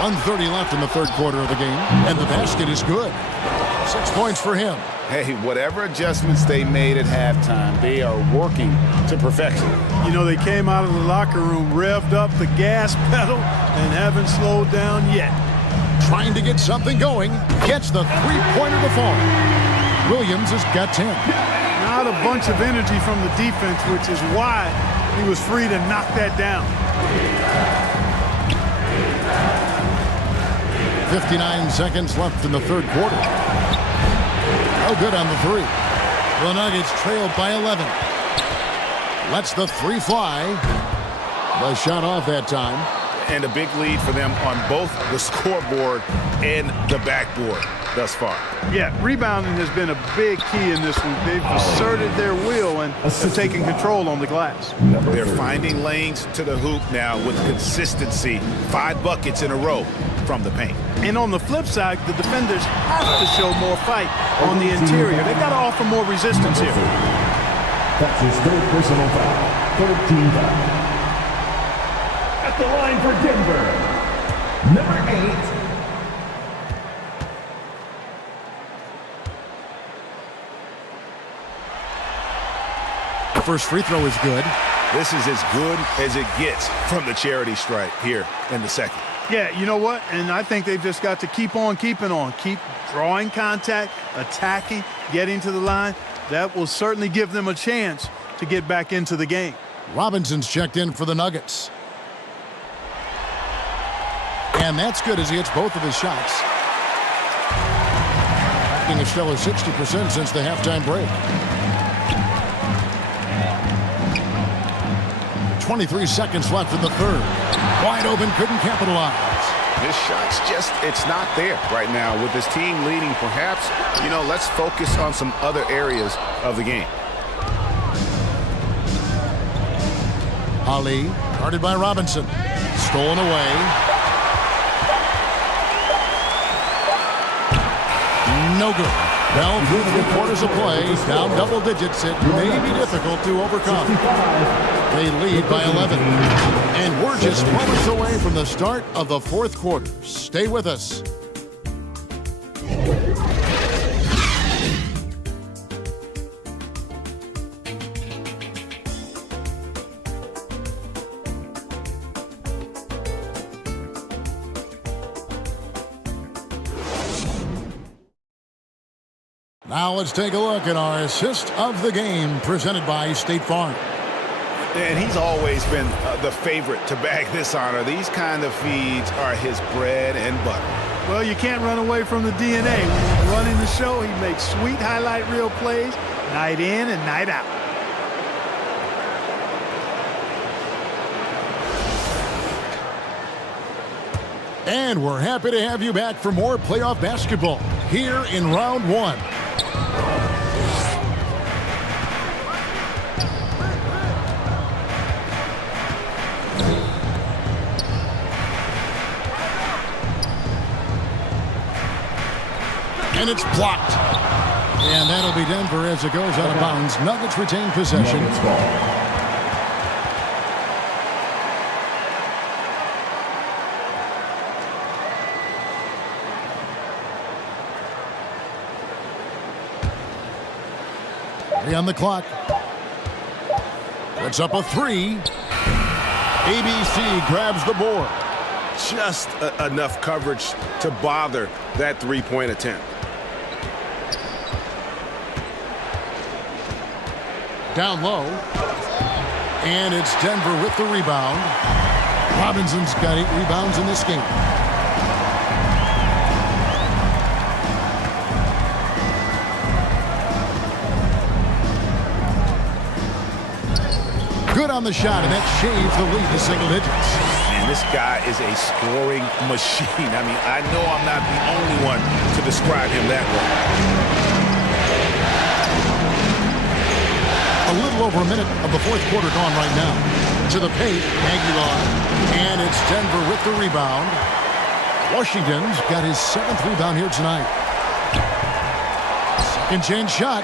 1:30 left in the third quarter of the game, and the basket is good. 6 points for him. Hey, whatever adjustments they made at halftime, they are working to perfection. You know, they came out of the locker room, revved up the gas pedal, and haven't slowed down yet. Trying to get something going, gets the three-pointer to fall. Williams has got 10. Not a bunch of energy from the defense, which is why he was free to knock that down. 59 seconds left in the third quarter. No good on the three. The Nuggets trailed by 11. Lets the three fly. The shot off that time. And a big lead for them on both the scoreboard and the backboard thus far. Yeah, rebounding has been a big key in this one. They've asserted their will and have taken control on the glass. They're finding lanes to the hoop now with consistency. 5 buckets in a row from the paint. And on the flip side, the defenders have to show more fight on the interior. They've got to offer more resistance here. That's his third personal foul. Third team foul. At the line for Denver, number 8. The first free throw is good. This is as good as it gets from the charity stripe here in the second. Yeah, you know what? And I think they've just got to keep on keeping on. Keep drawing contact, attacking, getting to the line. That will certainly give them a chance to get back into the game. Robinson's checked in for the Nuggets. And that's good as he hits both of his shots. Being a stellar 60% since the halftime break. 23 seconds left in the third. Wide open, couldn't capitalize. This shot's just, it's not there right now. With this team leading, perhaps, you know, let's focus on some other areas of the game. Ali, guarded by Robinson. Stolen away. No good. Well, through 3 quarters of play, down double digits, it may be difficult to overcome. They lead by 11. And we're just moments away from the start of the fourth quarter. Stay with us. Now let's take a look at our assist of the game presented by State Farm. And he's always been the favorite to bag this honor. These kind of feeds are his bread and butter. Well, you can't run away from the DNA. When he's running the show, he makes sweet highlight reel plays night in and night out. And we're happy to have you back for more playoff basketball here in round 1. And it's blocked. And that'll be Denver as it goes out of bounds. Nuggets retain possession. Nuggets ball. On the clock. Puts up a 3. ABC grabs the board. Just enough coverage to bother that three-point attempt. Down low. And it's Denver with the rebound. Robinson's got 8 rebounds in this game. Good on the shot, and that shaves the lead to single digits. And this guy is a scoring machine. I mean, I know I'm not the only one to describe him that way. A little over a minute of the fourth quarter gone right now. To the paint, Aguilar, and it's Denver with the rebound. Washington's got his 7th rebound here tonight. Second chance shot.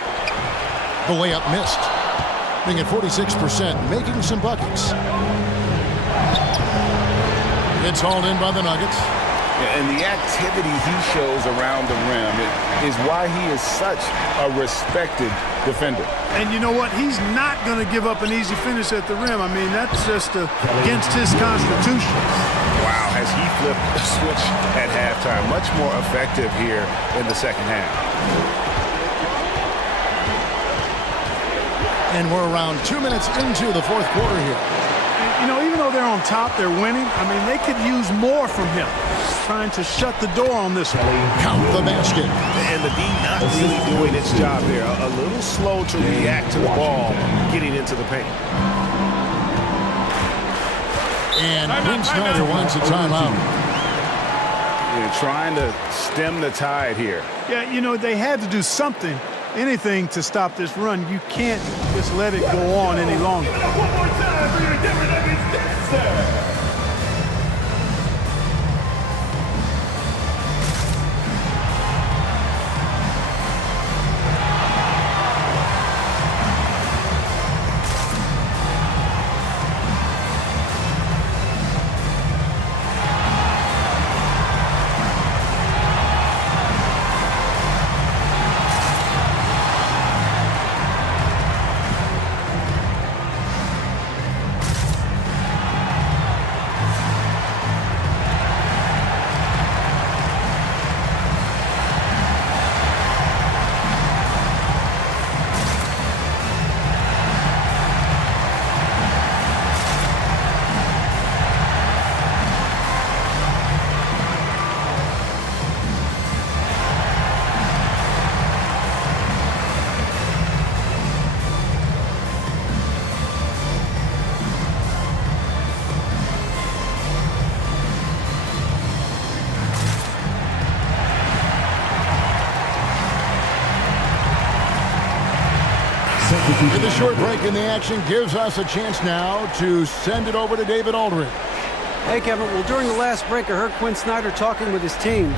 The layup missed. Being at 46%, making some buckets. It's hauled in by the Nuggets. And the activity he shows around the rim is why he is such a respected defender. And you know what? He's not going to give up an easy finish at the rim. I mean, that's just against his constitution. Wow, has he flipped the switch at halftime? Much more effective here in the second half. And we're around 2 minutes into the fourth quarter here. You know, even though they're on top, they're winning. I mean, they could use more from him. Trying to shut the door on this one. Count the basket. And the D not really doing its job there. A little slow to react to the ball getting into the paint. And Quinn Snyder wants a timeout. You're trying to stem the tide here. Yeah, you know, they had to do something, anything to stop this run. You can't just let it go on any longer. One more time for your Denver Nuggets dancer. And the short break in the action gives us a chance now to send it over to David Aldridge. Hey, Kevin. Well, during the last break, I heard Quinn Snyder talking with his team.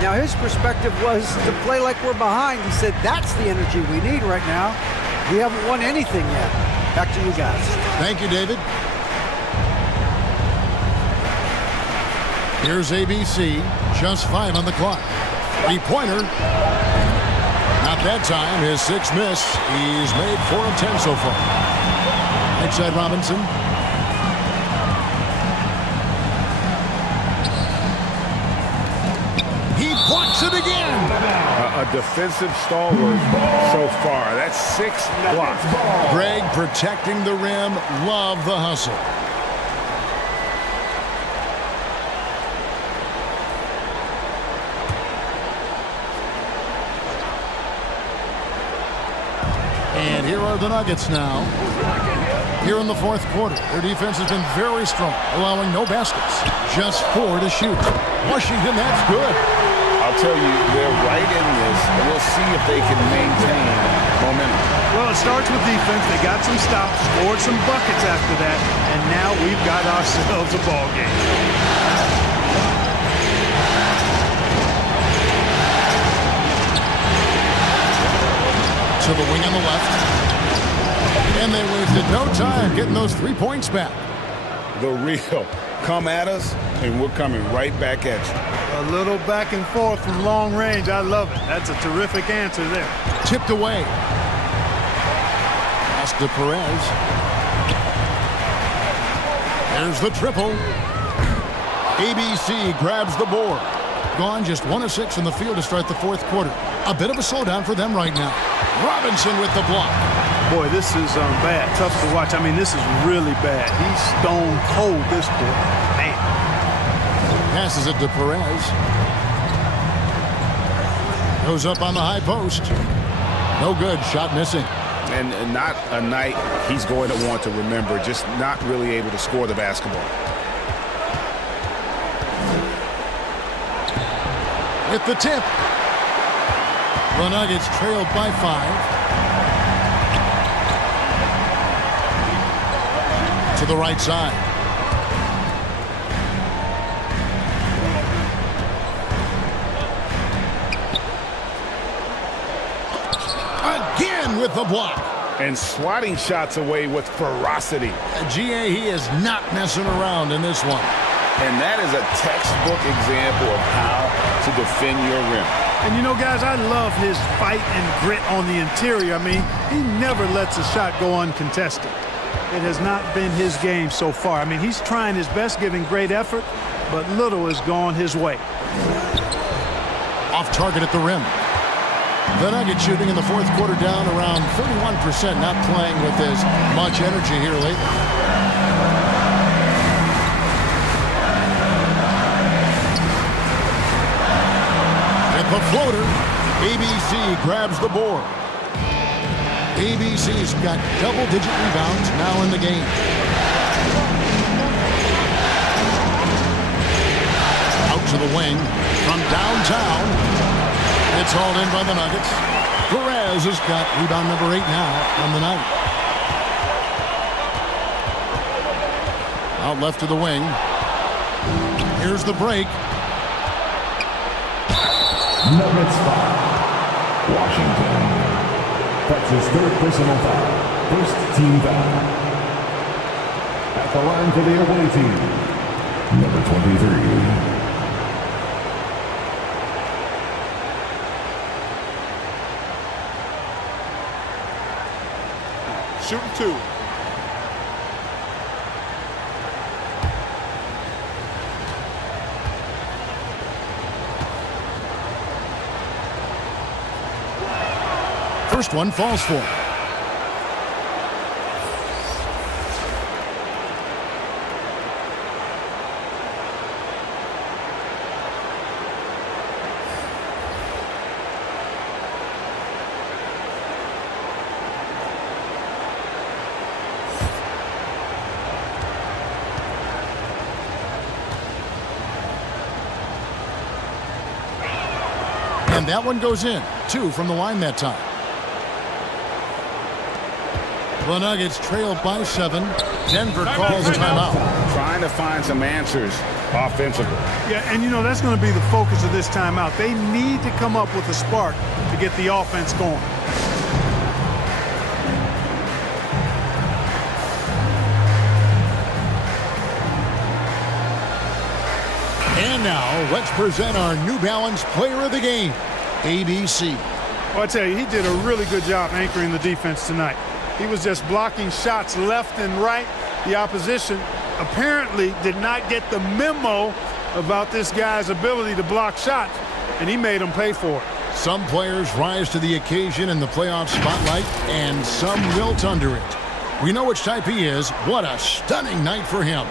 Now, his perspective was to play like we're behind. He said that's the energy we need right now. We haven't won anything yet. Back to you guys. Thank you, David. Here's ABC. Just 5 on the clock. Three-pointer. Not that time. His 6th miss. He's made 4 of 10 so far. Right side Robinson. He blocks it again. A defensive stalwart so far. That's 6 blocks. Greg protecting the rim. Love the hustle. And here are the Nuggets now. Here in the fourth quarter, their defense has been very strong, allowing no baskets. Just 4 to shoot. Washington, that's good. I'll tell you, they're right in this. We'll see if they can maintain momentum. Well, it starts with defense. They got some stops, scored some buckets after that, and now we've got ourselves a ball game. To the wing on the left. And they wasted no time getting those 3 points back. The real come at us, and we're coming right back at you. A little back and forth from long range. I love it. That's a terrific answer there. Tipped away. Pass to Perez. There's the triple. ABC grabs the board. Gone just 1 of 6 in the field to start the fourth quarter. A bit of a slowdown for them right now. Robinson with the block. Boy, this is bad. Tough to watch. I mean, this is really bad. He's stone cold this quarter. Man. Passes it to Perez. Goes up on the high post. No good. Shot missing. And not a night he's going to want to remember. Just not really able to score the basketball. With the tip. The Nuggets trailed by 5. to the right side. Again with the block. And swatting shots away with ferocity. GA, he is not messing around in this one. And that is a textbook example of how to defend your rim. And you know, guys, I love his fight and grit on the interior. I mean, he never lets a shot go uncontested. It has not been his game so far. I mean, he's trying his best, giving great effort, but little has gone his way. Off target at the rim. The Nuggets shooting in the fourth quarter down around 31%, not playing with as much energy here lately. The floater, ABC grabs the board. ABC's got double-digit rebounds now in the game. Out to the wing from downtown. It's hauled in by the Nuggets. Perez has got rebound number 8 now on the night. Out left to the wing. Here's the break. Nuggets foul. Washington. That's his third personal foul. First team foul. At the line for the away team, number 23. Shooting 2. First one falls for. And that one goes in. 2 from the line that time. The Nuggets trail by 7. Denver calls a timeout. Trying to find some answers offensively. Yeah, and you know, that's going to be the focus of this timeout. They need to come up with a spark to get the offense going. And now, let's present our New Balance Player of the Game, ABC. Well, I tell you, he did a really good job anchoring the defense tonight. He was just blocking shots left and right. The opposition apparently did not get the memo about this guy's ability to block shots, and he made them pay for it. Some players rise to the occasion in the playoff spotlight, and some wilt under it. We know which type he is. What a stunning night for him.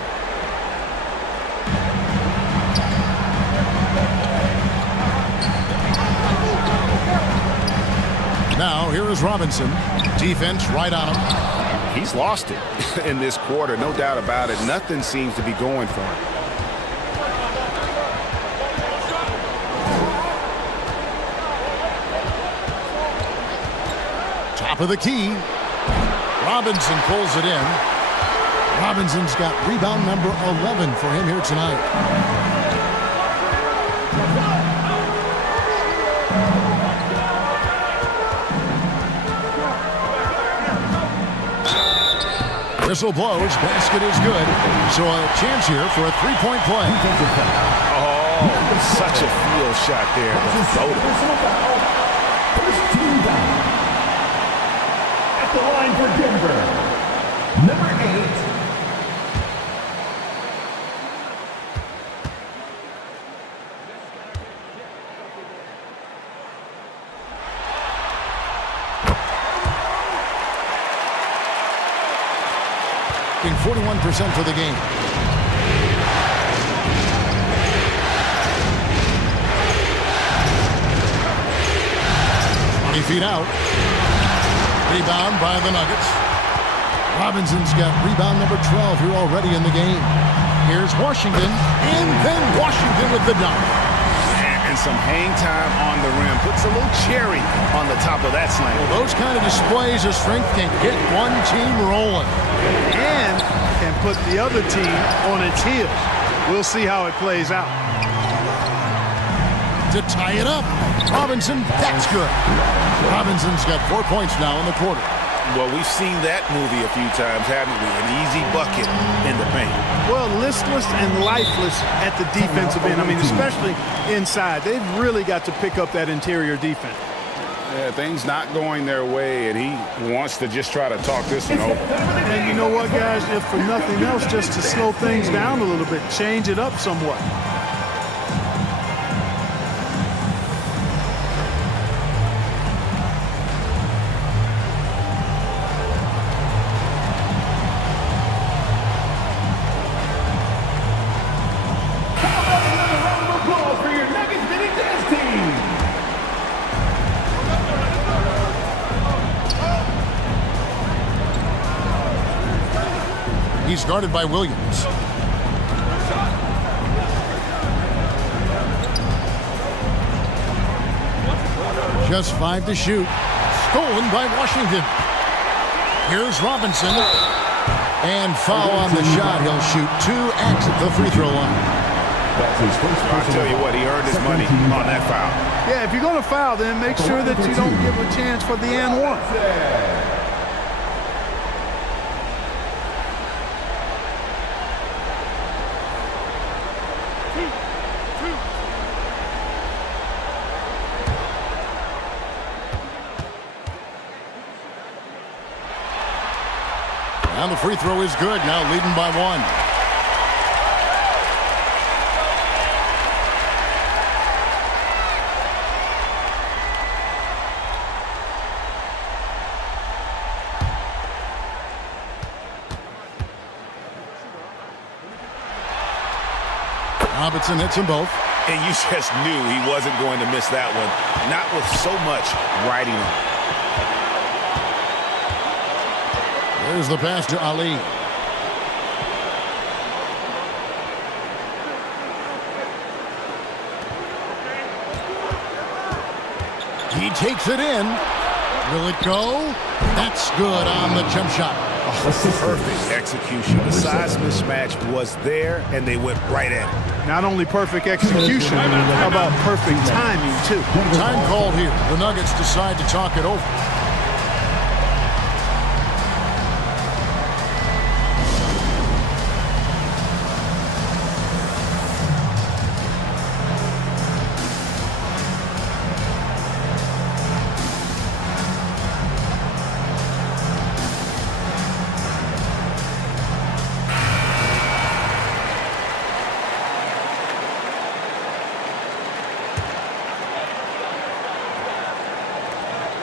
Now, here is Robinson. Defense right on him. He's lost it in this quarter, no doubt about it. Nothing seems to be going for him. Top of the key. Robinson pulls it in. Robinson's got rebound number 11 for him here tonight. Whistle blows, basket is good. So a chance here for a three-point play. Oh, such a field shot there. The floater. First team down. At the line for Denver, number 8. Being 41% for the game. Feet out. Rebound by the Nuggets. Robinson's got rebound number 12 here already in the game. Here's Washington, and then Washington with the dunk. And some hang time on the rim. Puts a little cherry on the top of that slam. Well, those kind of displays of strength can get one team rolling. And can put the other team on its heels. We'll see how it plays out. To tie it up. Robinson, that's good. Robinson's got 4 points now in the quarter. Well, we've seen that movie a few times, haven't we? An easy bucket in the paint. Well, listless and lifeless at the defensive end. I mean, especially inside. They've really got to pick up that interior defense. Yeah, things not going their way, and he wants to just try to talk this one over. And you know what, guys? If for nothing else, just to slow things down a little bit, change it up somewhat. He's guarded by Williams. Just 5 to shoot. Stolen by Washington. Here's Robinson. And foul on the shot. He'll shoot 2 at the free throw line. I'll tell you what, he earned his money on that foul. Yeah, if you're going to foul, then make sure that you don't give a chance for the and one. And the free throw is good. Now leading by 1. Robinson hits them both. And you just knew he wasn't going to miss that one. Not with so much riding on. There's the pass to Ali. He takes it in. Will it go? That's good on the jump shot. Oh, perfect execution. The size mismatch was there, and they went right at it. Not only perfect execution, how about perfect timing, too? Time called here. The Nuggets decide to talk it over.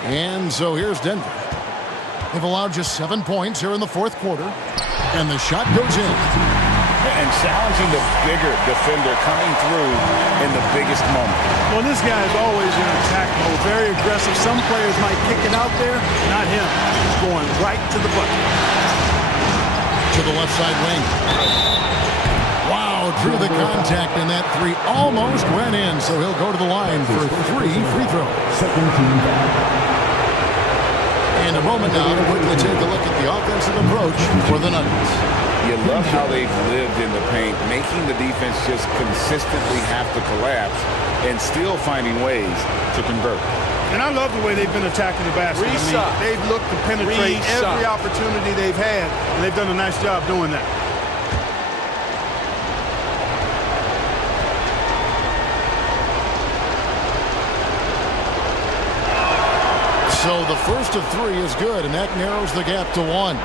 And so here's Denver. They've allowed just 7 points here in the 4th quarter. And the shot goes in. And challenging the bigger defender coming through in the biggest moment. Well, this guy is always in attack mode. Very aggressive. Some players might kick it out there. Not him. He's going right to the bucket. To the left side wing. Wow, drew the contact, and that 3 almost went in. So he'll go to the line for 3 free throws. Second team foul. And a moment now to quickly take a look at the offensive approach for the Nuggets. You love how they've lived in the paint, making the defense just consistently have to collapse and still finding ways to convert. And I love the way they've been attacking the basket. I mean, they've looked to penetrate every opportunity they've had, and they've done a nice job doing that. So the first of 3 is good, and that narrows the gap to 1.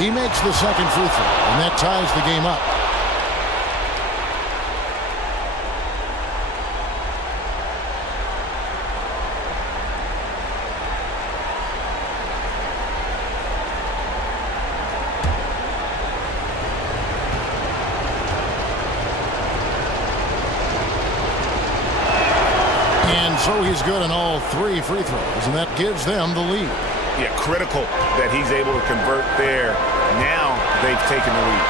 He makes the second free throw, and that ties the game up. And so he's good on all 3 free throws, and that gives them the lead. Yeah, critical that he's able to convert there. Now they've taken the lead.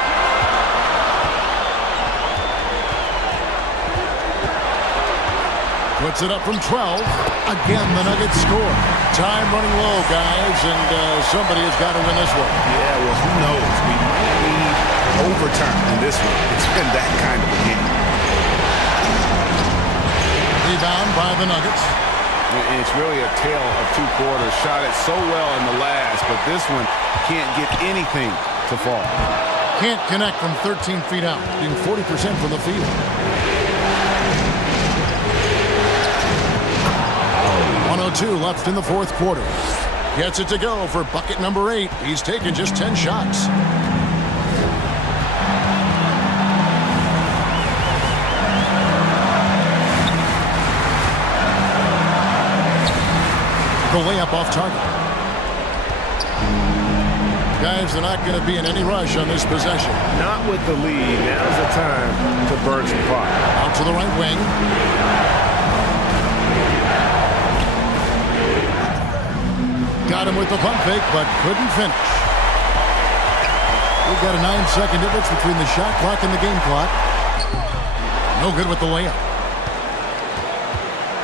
Puts it up from 12. Again, the Nuggets score. Time running low, guys, and somebody has got to win this one. Yeah, well, who knows? We might need overtime in this one. It's been that kind of a game. Rebound by the Nuggets. And it's really a tale of 2 quarters. Shot it so well in the last, but this one can't get anything to fall. Can't connect from 13 feet out, being 40% from the field. 1:02 left in the 4th quarter. Gets it to go for bucket number 8. He's taken just 10 shots. The layup off target. Guys, they're not going to be in any rush on this possession. Not with the lead. Now's the time to burn some clock. Out to the right wing. Got him with the pump fake, but couldn't finish. We've got a 9-second difference between the shot clock and the game clock. No good with the layup.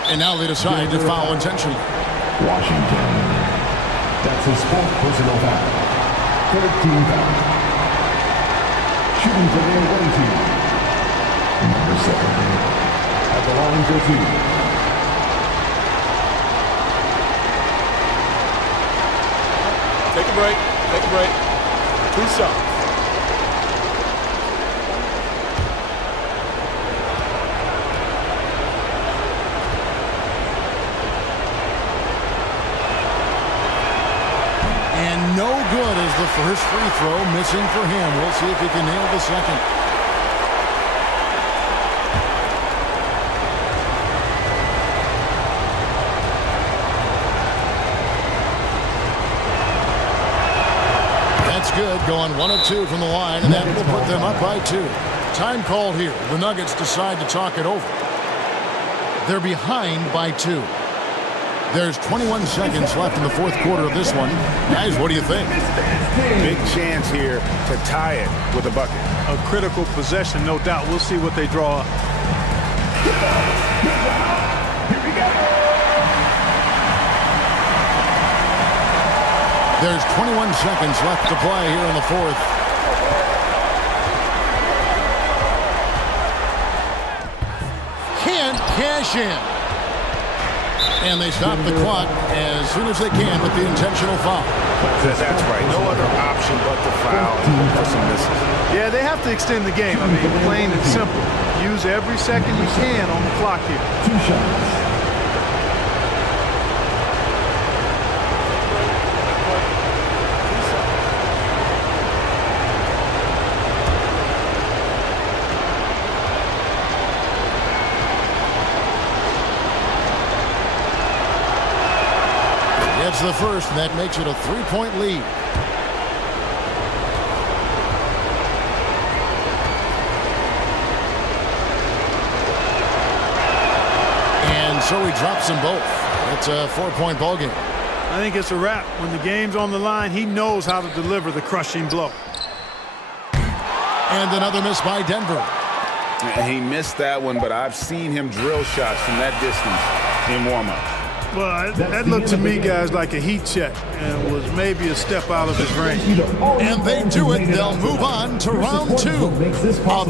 And now they decide to foul intentionally. Washington. That's his 4th personal foul. 13 foul. Shooting for the away team. Number 7. At the line for 2. Take a break. Take a break. 2 shots. And no good as the first free throw missing for him. We'll see if he can nail the second. That's good, going 1 of 2 from the line, and that will put them up by 2. Time called here. The Nuggets decide to talk it over. They're behind by 2. There's 21 seconds left in the 4th quarter of this one. Guys, what do you think? Big chance here to tie it with a bucket. A critical possession, no doubt. We'll see what they draw up. There's 21 seconds left to play here in the 4th. Can't cash in. And they stop the clock as soon as they can with the intentional foul. That's right. No other option but to foul for some misses. Yeah, they have to extend the game. I mean, plain and simple. Use every second you can on the clock here. 2 shots. It's the first, and that makes it a 3-point lead. And so he drops them both. It's a 4-point ball game. I think it's a wrap. When the game's on the line, he knows how to deliver the crushing blow. And another miss by Denver. He missed that one, but I've seen him drill shots from that distance in warm-up. Well, that looked to me, guys, like a heat check and was maybe a step out of his range. And they do it. They'll move on to round 2. A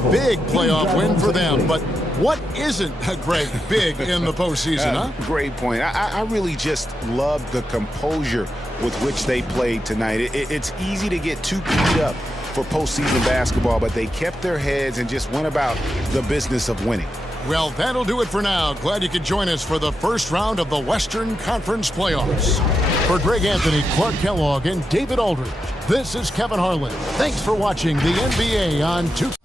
big playoff win for them. But what isn't, Greg, big in the postseason, huh? Great point. I really just love the composure with which they played tonight. It's easy to get too keyed up for postseason basketball, but they kept their heads and just went about the business of winning. Well, that'll do it for now. Glad you could join us for the first round of the Western Conference Playoffs. For Greg Anthony, Clark Kellogg, and David Aldridge, this is Kevin Harlan. Thanks for watching the NBA on 2K.